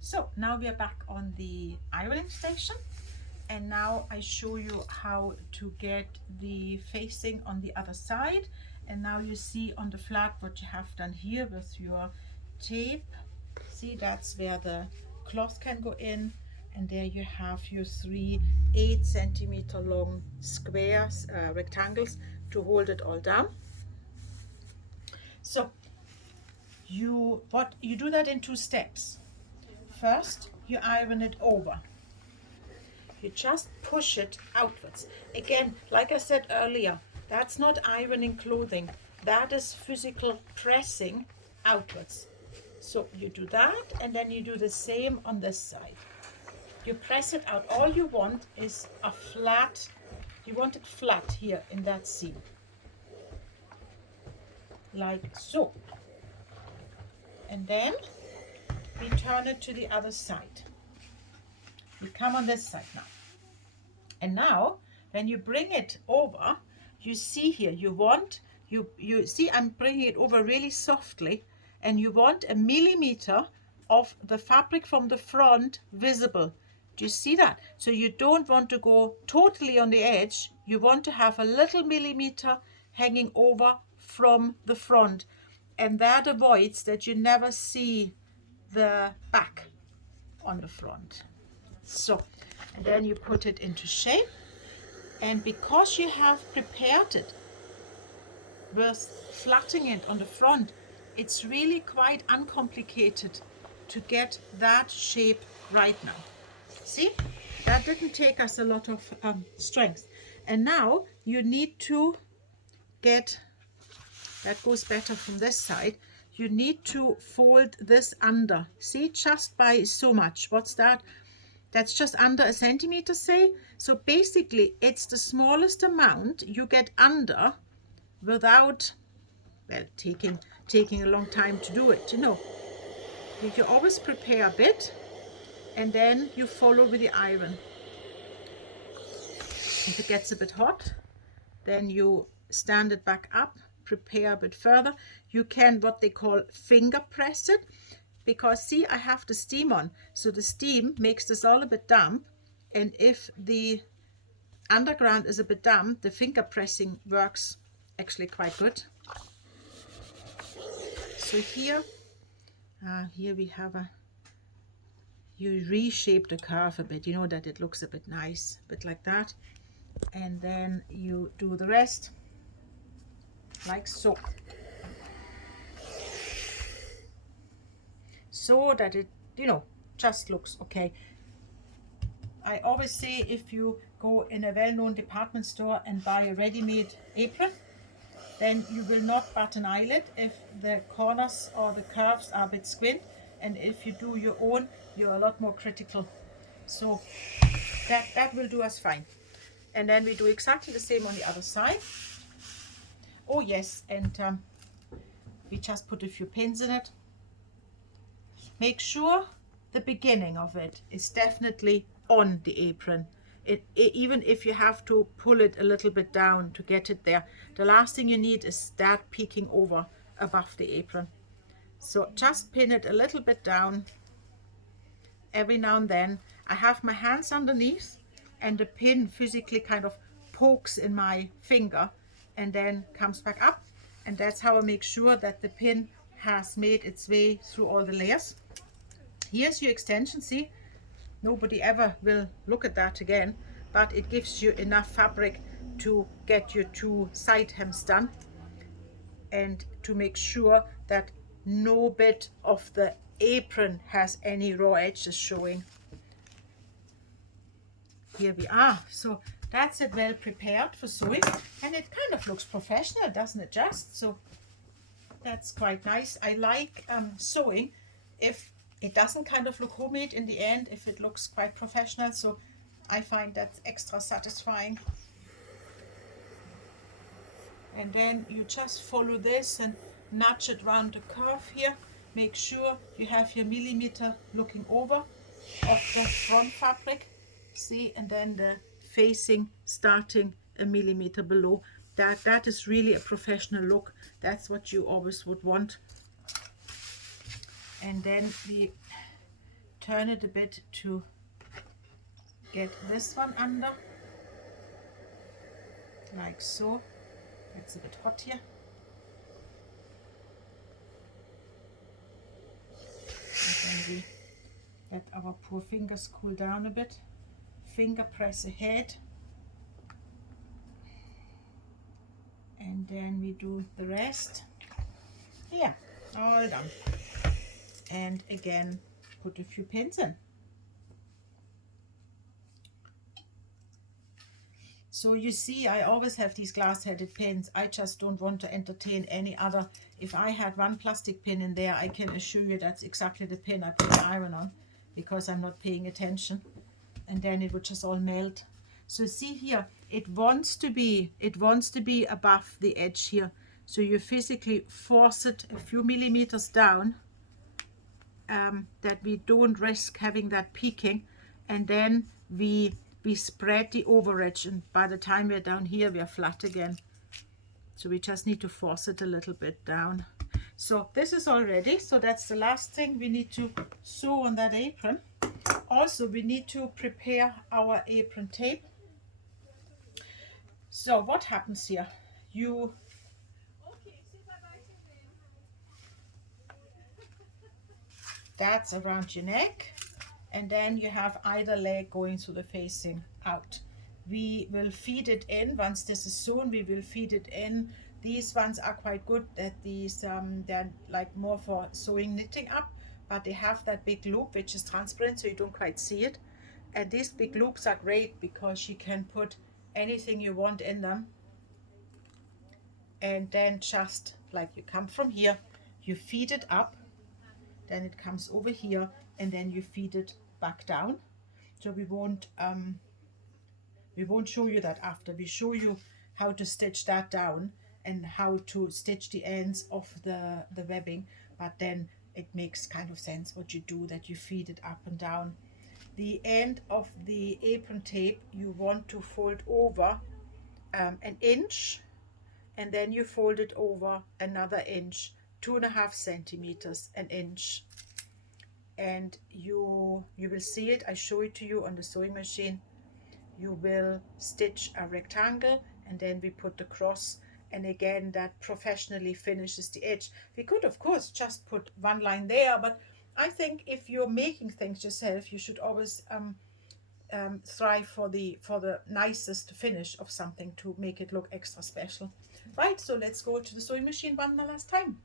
So now we are back on the ironing station, and now I show you how to get the facing on the other side. And now you see on the flat what you have done here with your tape. See, that's where the cloth can go in, and there you have your 3 8 centimeter long squares, rectangles, to hold it all down. So you do that in 2 steps. First, you iron it over. You just push it outwards. Again, like I said earlier, that's not ironing clothing. That is physical pressing outwards. So you do that, and then you do the same on this side. You press it out. All you want is a flat, you want it flat here in that seam. Like so. And then we turn it to the other side. We come on this side now. And now, when you bring it over, you see here, you see I'm bringing it over really softly, and you want 1 millimeter of the fabric from the front visible. Do you see that? So you don't want to go totally on the edge. You want to have a little millimeter hanging over from the front. And that avoids that you never see the back on the front. So, and then you put it into shape. And because you have prepared it with flattening it on the front, it's really quite uncomplicated to get that shape right now. See, that didn't take us a lot of strength. And now you need to get, that goes better from this side, you need to fold this under. See, just by so much. What's that? That's just under 1 centimeter, say. So basically it's the smallest amount you get under without, well, taking a long time to do it, you know. You always prepare a bit, and then you follow with the iron. If it gets a bit hot, then you stand it back up, prepare a bit further. You can, what they call, finger press it, because see, I have the steam on, so the steam makes this all a bit damp, and if the underground is a bit damp, the finger pressing works actually quite good. So here we have you reshape the curve a bit, you know, that it looks a bit nice, a bit like that, and then you do the rest like so. So that it, you know, just looks okay. I always say, if you go in a well-known department store and buy a ready-made apron, then you will not bat an eyelid if the corners or the curves are a bit squint, and if you do your own, you're a lot more critical. So that will do us fine. And then we do exactly the same on the other side. Oh yes, and we just put a few pins in it. Make sure the beginning of it is definitely on the apron. Even if you have to pull it a little bit down to get it there, the last thing you need is that peeking over above the apron. So just pin it a little bit down every now and then. I have my hands underneath, and the pin physically kind of pokes in my finger and then comes back up, and that's how I make sure that the pin has made its way through all the layers. Here's your extension. See, nobody ever will look at that again, but it gives you enough fabric to get your 2 side hems done, and to make sure that no bit of the apron has any raw edges showing. Here we are. So that's it, well prepared for sewing, and it kind of looks professional, doesn't it? Just so that's quite nice. I like sewing if it doesn't kind of look homemade in the end, if it looks quite professional. So I find that extra satisfying. And then you just follow this and nudge it around the curve here. Make sure you have your millimeter looking over of the front fabric. See, and then the facing starting 1 millimeter below. That is really a professional look. That's what you always would want. And then we turn it a bit to get this one under, like so. It's a bit hot here. And then we let our poor fingers cool down a bit. Finger press ahead. And then we do the rest. Here, all done. And again, put a few pins in. So you see, I always have these glass-headed pins. I just don't want to entertain any other. If I had one plastic pin in there, I can assure you that's exactly the pin I put the iron on, because I'm not paying attention. And then it would just all melt. So see here, it wants to be above the edge here. So you physically force it a few millimeters down, that we don't risk having that peaking. And then we spread the overedge, and by the time we're down here, we are flat again. So we just need to force it a little bit down. So this is all ready. So that's the last thing we need to sew on that apron. Also, we need to prepare our apron tape. So what happens here? That's around your neck, and then you have either leg going through the facing out. We will feed it in. Once this is sewn, we will feed it in. These ones are quite good, that these they're like more for sewing, knitting up, but they have that big loop which is transparent, so you don't quite see it. And these big loops are great because you can put anything you want in them. And then just like you come from here, you feed it up, then it comes over here, and then you feed it back down. So we won't show you that after. We show you how to stitch that down and how to stitch the ends of the webbing, but then it makes kind of sense what you do, that you feed it up and down. The end of the apron tape you want to fold over an inch, and then you fold it over another inch, 2.5 centimeters, an inch. And you will see it. I show it to you on the sewing machine. You will stitch a rectangle, and then we put the cross, and again that professionally finishes the edge. We could of course just put one line there, but I think if you're making things yourself, you should always strive for the nicest finish of something to make it look extra special. Right, so let's go to the sewing machine one last time.